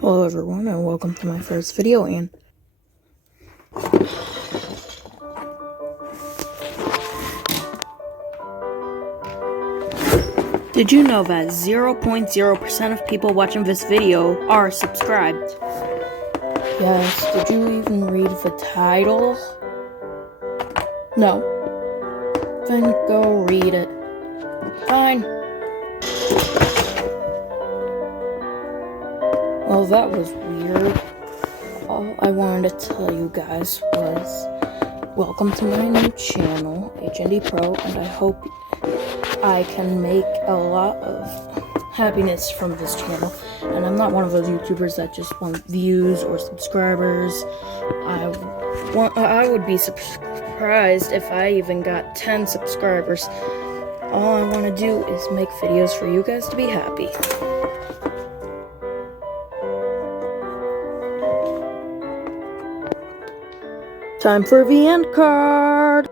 Hello everyone and welcome to my first video. And did you know that 0.0% of people watching this video are subscribed? Yes, did you even read the title? No. Then go read it. Fine. Well, that was weird. All I wanted to tell you guys was welcome to my new channel, HND Pro, and I hope I can make a lot of happiness from this channel. And I'm not one of those YouTubers that just want views or subscribers. I would be surprised if I even got 10 subscribers. All I want to do is make videos for you guys to be happy. Time for the end card!